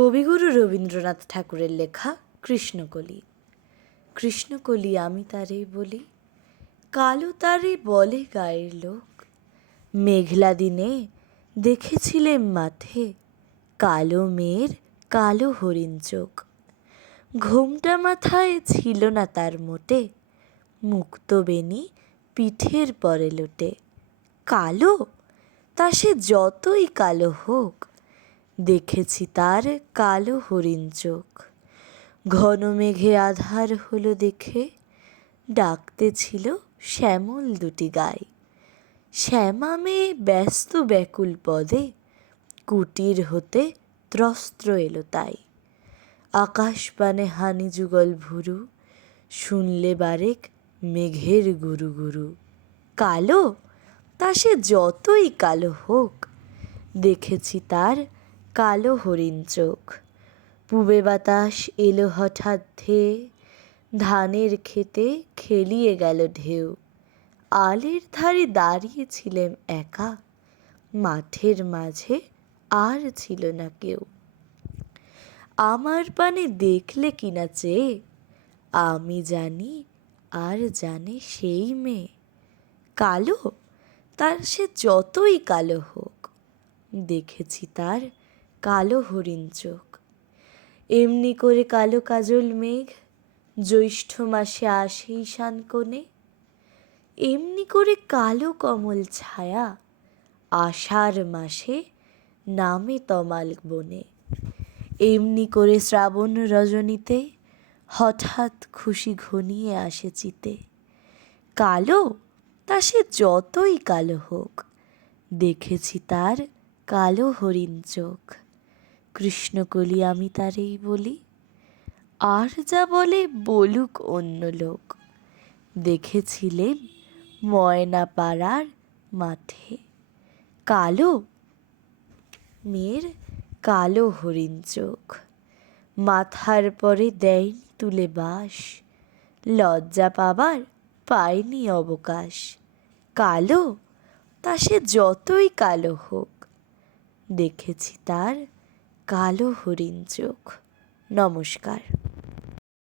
কবিগুরু রবীন্দ্রনাথ ঠাকুরের লেখা কৃষ্ণকলি। কৃষ্ণকলি আমি তারে বলি, কালো তারে বলে গায়ের লোক। মেঘলা দিনে দেখেছিলেম মাঠে, কালো মেয়ের কালো হরিণ চোখ। ঘোমটা মাথায় ছিল না তার মোটে, মুক্ত বেনি পিঠের পরে লোটে। কালো, তা সে যতই কালো হোক, দেখেছি তার কালো হরিণ চোখ। ঘন মেঘে আধার হলো দেখে, ডাকতে ছিল শ্যামল দুটি গাই। শ্যামা মেয়ে ব্যস্ত ব্যাকুল পদে, কুটির হতে ত্রস্ত্র এলো তাই। আকাশপানে হানি যুগল ভুরু, শুনলে বারেক মেঘের গুরু গুরু। কালো, তা সে যতই কালো হোক, দেখেছি তার কালো হরিণ চোখ। পূবে বাতাস এলো হঠাৎ ধেয়ে, ধানের ক্ষেতে খেলিয়ে গেল ঢেউ। আলের ধারে দাঁড়িয়েছিলেম একা, মাঠের মাঝে আর ছিল না কেউ। আমার পানে দেখলে কিনা চেয়ে, আমি জানি আর জানে সেই মেয়ে। কালো, তার সে যতই কালো হোক, দেখেছি তার কালো হরিণ চোখ। এমনি করে কালো কাজল মেঘ জ্যৈষ্ঠ মাসে আসে ঈশান কোণে। এমনি করে কালো কমল ছায়া আষাঢ় মাসে নামে তমাল বনে। এমনি করে শ্রাবণ রজনীতে হঠাৎ খুশি ঘনিয়ে আসে চিতে। কালো, তা সে যতই কালো হোক, দেখেছি তার কালো হরিণ চোখ। কৃষ্ণকলি আমি তারেই বলি, আর যা বলে বলুক অন্য লোক। দেখেছিলেম ময়না পাড়ার মাঠে, কালো মেয়ের কালো হরিণ চোখ। মাথার পরে দেয়নি তুলে বাস, লজ্জা পাবার পায়নি অবকাশ। কালো, তা সে যতই কালো হোক, দেখেছি তার কালো হরিণ চোখ। নমস্কার।